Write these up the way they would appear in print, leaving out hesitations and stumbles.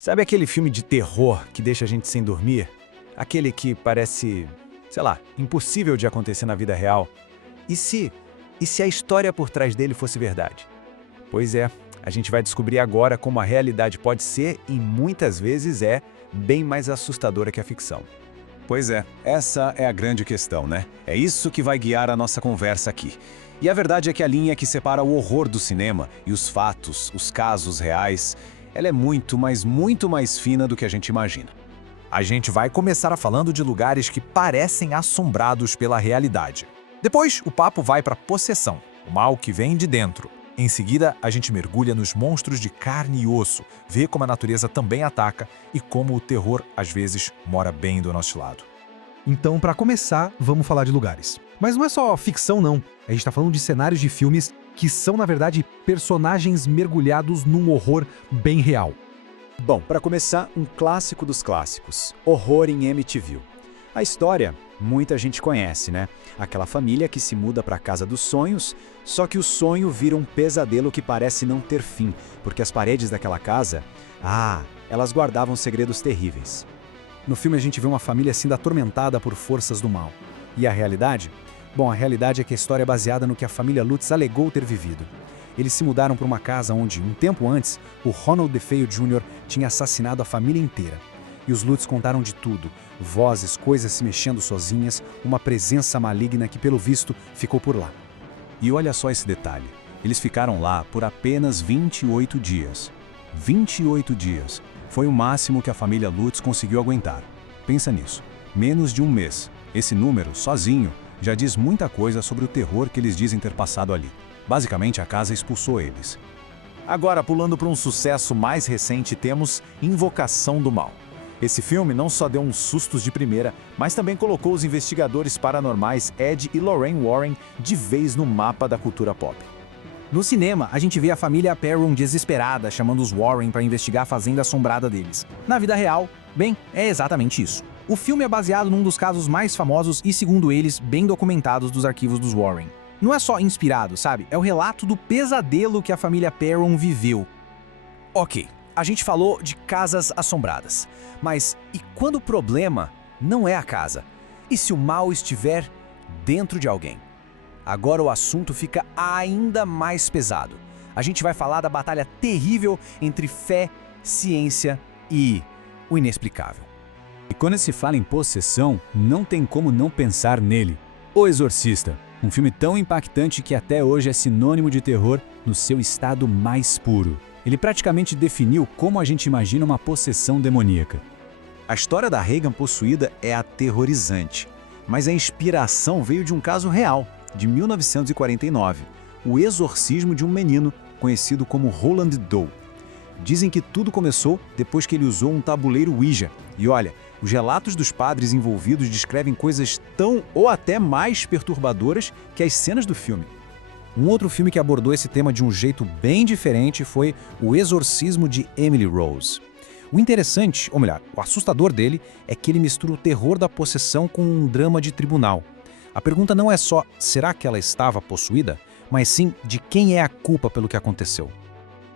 Sabe aquele filme de terror que deixa a gente sem dormir? Aquele que parece, sei lá, impossível de acontecer na vida real? E se, e se a história por trás dele fosse verdade? Pois é, a gente vai descobrir agora como a realidade pode ser e muitas vezes é bem mais assustadora que a ficção. Pois é, essa é a grande questão, né? É isso que vai guiar a nossa conversa aqui. E a verdade é que a linha que separa o horror do cinema e os fatos, os casos reais, ela é muito, mas muito mais fina do que a gente imagina. A gente vai começar falando de lugares que parecem assombrados pela realidade. Depois, o papo vai para possessão, o mal que vem de dentro. Em seguida, a gente mergulha nos monstros de carne e osso, vê como a natureza também ataca e como o terror, às vezes, mora bem do nosso lado. Então, para começar, vamos falar de lugares. Mas não é só ficção, não. A gente está falando de cenários de filmes que são, na verdade, personagens mergulhados num horror bem real. Bom, para começar, um clássico dos clássicos, Horror em Amityville. A história, muita gente conhece, né? Aquela família que se muda para a casa dos sonhos, só que o sonho vira um pesadelo que parece não ter fim, porque as paredes daquela casa, elas guardavam segredos terríveis. No filme a gente vê uma família sendo atormentada por forças do mal. E a realidade? Bom, a realidade é que a história é baseada no que a família Lutz alegou ter vivido. Eles se mudaram para uma casa onde, um tempo antes, o Ronald DeFeo Jr. tinha assassinado a família inteira. E os Lutz contaram de tudo, vozes, coisas se mexendo sozinhas, uma presença maligna que, pelo visto, ficou por lá. E olha só esse detalhe, eles ficaram lá por apenas 28 dias. 28 dias. Foi o máximo que a família Lutz conseguiu aguentar. Pensa nisso, menos de um mês. Esse número, sozinho, já diz muita coisa sobre o terror que eles dizem ter passado ali. Basicamente, a casa expulsou eles. Agora, pulando para um sucesso mais recente, temos Invocação do Mal. Esse filme não só deu uns sustos de primeira, mas também colocou os investigadores paranormais Ed e Lorraine Warren de vez no mapa da cultura pop. No cinema, a gente vê a família Perron desesperada chamando os Warren para investigar a fazenda assombrada deles. Na vida real, bem, é exatamente isso. O filme é baseado num dos casos mais famosos e, segundo eles, bem documentados dos arquivos dos Warren. Não é só inspirado, sabe? É o relato do pesadelo que a família Perron viveu. Ok, a gente falou de casas assombradas. Mas e quando o problema não é a casa? E se o mal estiver dentro de alguém? Agora o assunto fica ainda mais pesado. A gente vai falar da batalha terrível entre fé, ciência e o inexplicável. E quando se fala em possessão, não tem como não pensar nele. O Exorcista. Um filme tão impactante que até hoje é sinônimo de terror no seu estado mais puro. Ele praticamente definiu como a gente imagina uma possessão demoníaca. A história da Regan possuída é aterrorizante, mas a inspiração veio de um caso real, de 1949, o exorcismo de um menino conhecido como Roland Doe. Dizem que tudo começou depois que ele usou um tabuleiro Ouija. E olha, os relatos dos padres envolvidos descrevem coisas tão ou até mais perturbadoras que as cenas do filme. Um outro filme que abordou esse tema de um jeito bem diferente foi O Exorcismo de Emily Rose. O interessante, ou melhor, o assustador dele, é que ele mistura o terror da possessão com um drama de tribunal. A pergunta não é só, será que ela estava possuída? Mas sim, de quem é a culpa pelo que aconteceu.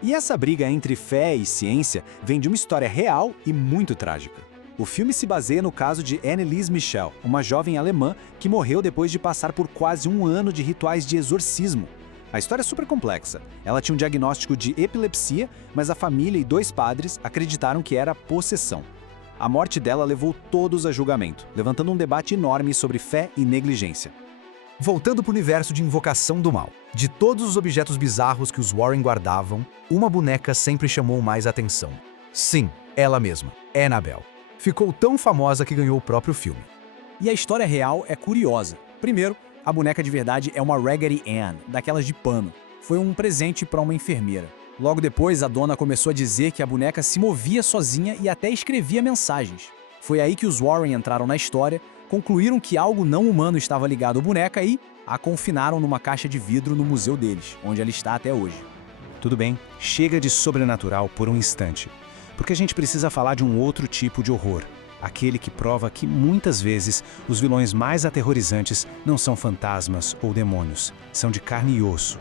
E essa briga entre fé e ciência vem de uma história real e muito trágica. O filme se baseia no caso de Anneliese Michel, uma jovem alemã que morreu depois de passar por quase um ano de rituais de exorcismo. A história é super complexa. Ela tinha um diagnóstico de epilepsia, mas a família e 2 padres acreditaram que era possessão. A morte dela levou todos a julgamento, levantando um debate enorme sobre fé e negligência. Voltando para o universo de Invocação do Mal. De todos os objetos bizarros que os Warren guardavam, uma boneca sempre chamou mais atenção. Sim, ela mesma, Annabelle. Ficou tão famosa que ganhou o próprio filme. E a história real é curiosa. Primeiro, a boneca de verdade é uma Raggedy Ann, daquelas de pano. Foi um presente para uma enfermeira. Logo depois, a dona começou a dizer que a boneca se movia sozinha e até escrevia mensagens. Foi aí que os Warren entraram na história, concluíram que algo não humano estava ligado à boneca e a confinaram numa caixa de vidro no museu deles, onde ela está até hoje. Tudo bem, chega de sobrenatural por um instante. Porque a gente precisa falar de um outro tipo de horror. Aquele que prova que, muitas vezes, os vilões mais aterrorizantes não são fantasmas ou demônios, são de carne e osso.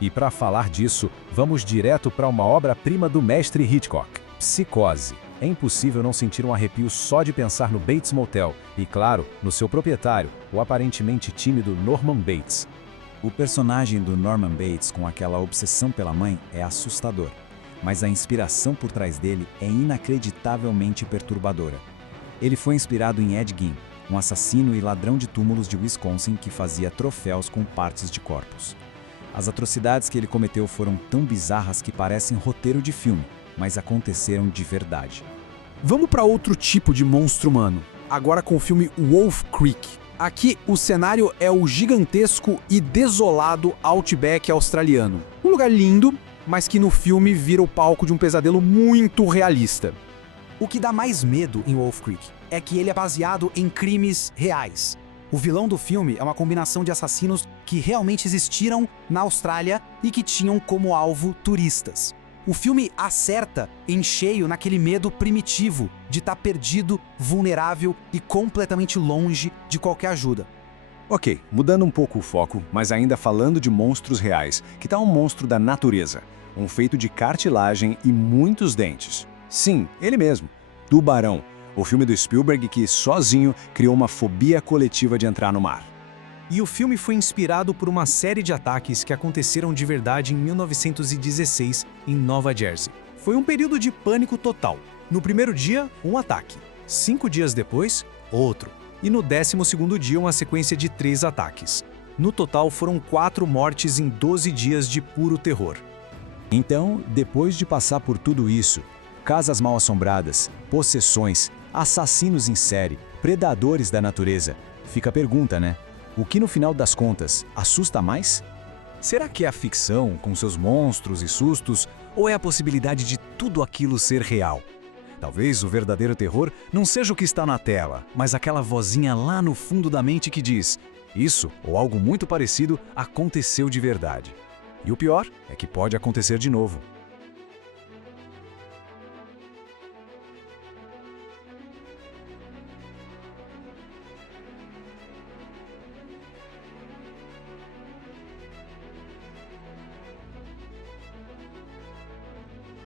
E para falar disso, vamos direto para uma obra-prima do mestre Hitchcock. Psicose. É impossível não sentir um arrepio só de pensar no Bates Motel e, claro, no seu proprietário, o aparentemente tímido Norman Bates. O personagem do Norman Bates com aquela obsessão pela mãe é assustador, mas a inspiração por trás dele é inacreditavelmente perturbadora. Ele foi inspirado em Ed Gein, um assassino e ladrão de túmulos de Wisconsin que fazia troféus com partes de corpos. As atrocidades que ele cometeu foram tão bizarras que parecem roteiro de filme, mas aconteceram de verdade. Vamos para outro tipo de monstro humano, agora com o filme Wolf Creek. Aqui, o cenário é o gigantesco e desolado Outback australiano. Um lugar lindo, mas que no filme vira o palco de um pesadelo muito realista. O que dá mais medo em Wolf Creek é que ele é baseado em crimes reais. O vilão do filme é uma combinação de assassinos que realmente existiram na Austrália e que tinham como alvo turistas. O filme acerta em cheio naquele medo primitivo de estar perdido, vulnerável e completamente longe de qualquer ajuda. Ok, mudando um pouco o foco, mas ainda falando de monstros reais, que tal um monstro da natureza? Um feito de cartilagem e muitos dentes. Sim, ele mesmo, Tubarão, o filme do Spielberg que, sozinho, criou uma fobia coletiva de entrar no mar. E o filme foi inspirado por uma série de ataques que aconteceram de verdade em 1916, em Nova Jersey. Foi um período de pânico total. No primeiro dia, um ataque. 5 dias depois, outro. E no 12º dia, uma sequência de 3 ataques. No total, foram 4 mortes em 12 dias de puro terror. Então, depois de passar por tudo isso, casas mal-assombradas, possessões, assassinos em série, predadores da natureza, fica a pergunta, né? O que no final das contas assusta mais? Será que é a ficção, com seus monstros e sustos, ou é a possibilidade de tudo aquilo ser real? Talvez o verdadeiro terror não seja o que está na tela, mas aquela vozinha lá no fundo da mente que diz: isso, ou algo muito parecido, aconteceu de verdade. E o pior é que pode acontecer de novo.